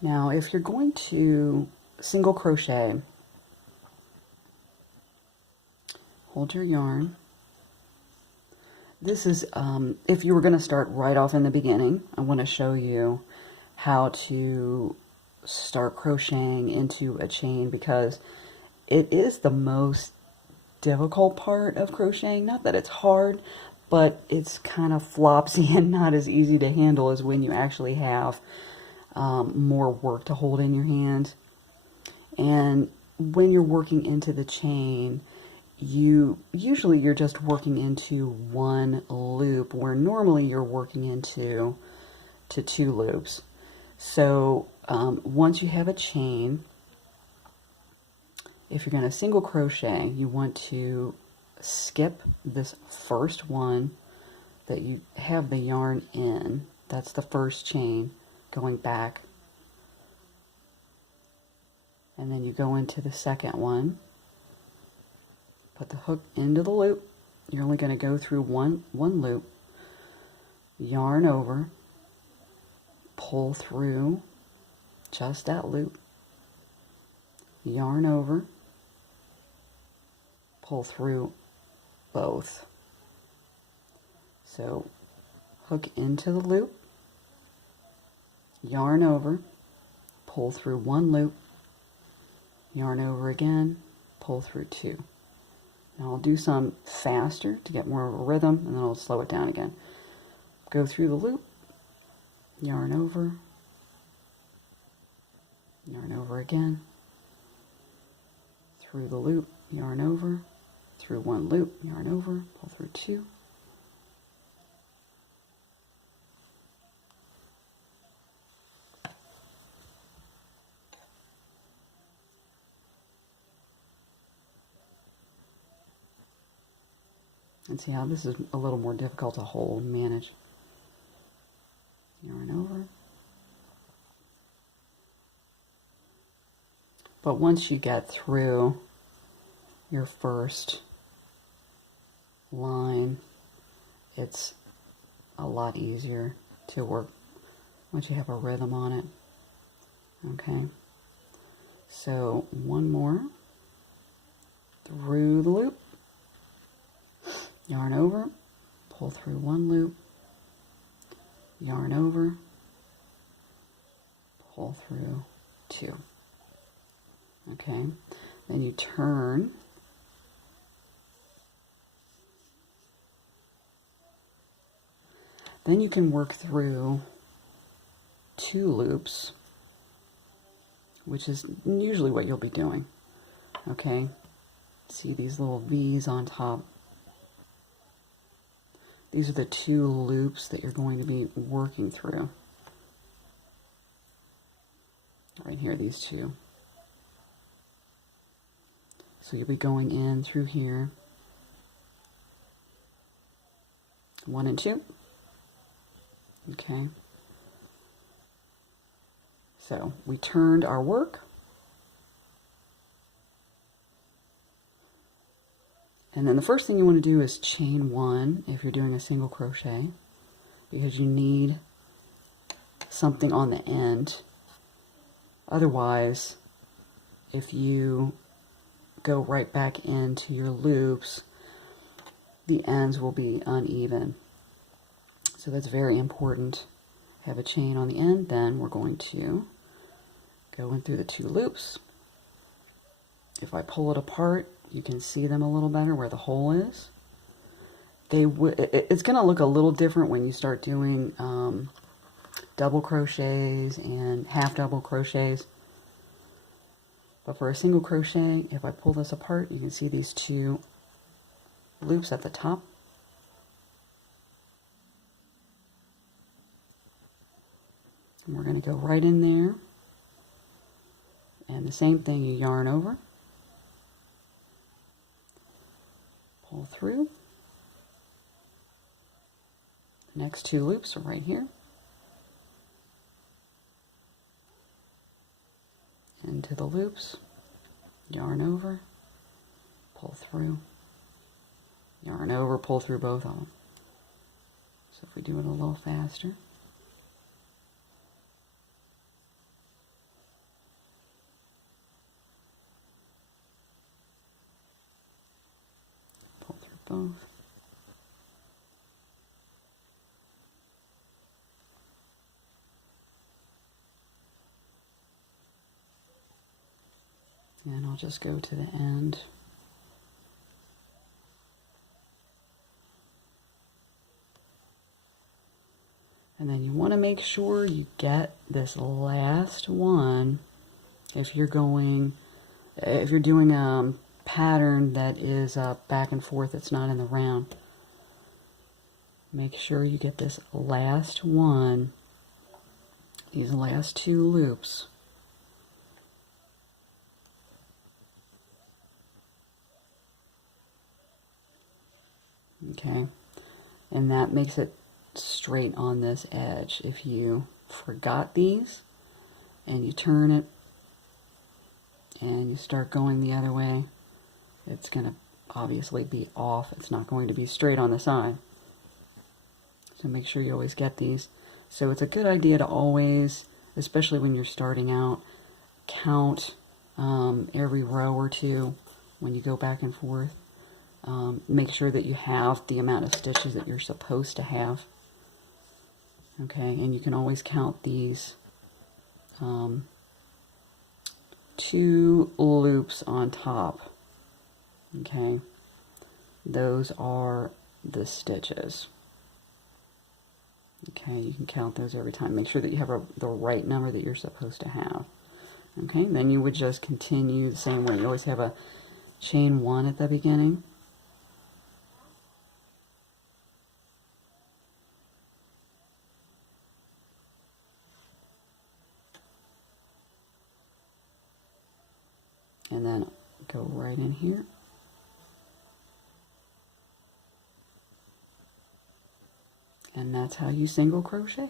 Now, if you're going to single crochet, hold your yarn. This is, if you were going to start right off in the beginning, I want to show you how to start crocheting into a chain, because it is the most difficult part of crocheting. Not that it's hard, but it's kind of flopsy and not as easy to handle as when you actually have more work to hold in your hand. And when you're working into the chain, usually you're just working into one loop, where normally you're working into two loops. So once you have a chain, if you're going to single crochet, you want to skip this first one that you have the yarn in. That's the first chain going back. And then you go into the second one, put the hook into the loop. You're only going to go through one loop, yarn over, pull through just that loop, yarn over, pull through both. So hook into the loop, yarn over, pull through one loop, yarn over again, pull through two. Now I'll do some faster to get more of a rhythm, and then I'll slow it down again. Go through the loop, yarn over again, through the loop, yarn over, through one loop, yarn over, pull through two. And see how this is a little more difficult to hold and manage. Yarn over. But once you get through your first line, it's a lot easier to work once you have a rhythm on it. Okay, so one more through the loop, yarn over, pull through one loop, yarn over, pull through two. Okay, then you turn, then you can work through two loops, which is usually what you'll be doing. Okay, see these little V's on top? These are the two loops that you're going to be working through. Right here, these two. So you'll be going in through here, 1 and 2. Okay. So we turned our work. And then the first thing you want to do is chain 1 if you're doing a single crochet, because you need something on the end. Otherwise, if you go right back into your loops, the ends will be uneven. So that's very important. Have a chain on the end, then we're going to go in through the two loops. If I pull it apart, you can see them a little better where the hole is. It's going to look a little different when you start doing double crochets and half double crochets. But for a single crochet, if I pull this apart, you can see these two loops at the top. And we're going to go right in there. And the same thing, you yarn over, pull through. The next two loops are right here. Into the loops, yarn over, pull through, yarn over, pull through both of them. So if we do it a little faster. both. And I'll just go to the end. And then you want to make sure you get this last one if you're doing a pattern that is back and forth, it's not in the round. Make sure you get this last one, these last 2 loops. Okay, and that makes it straight on this edge. If you forgot these and you turn it and you start going the other way, it's going to obviously be off. It's not going to be straight on the side. So make sure you always get these. So it's a good idea to always, especially when you're starting out, count every row or 2 when you go back and forth. Make sure that you have the amount of stitches that you're supposed to have. Okay, and you can always count these 2 loops on top. Okay, those are the stitches. Okay, you can count those every time. Make sure that you have the right number that you're supposed to have. Okay, then you would just continue the same way. You always have a chain 1 at the beginning. And then go right in here. And that's how you single crochet.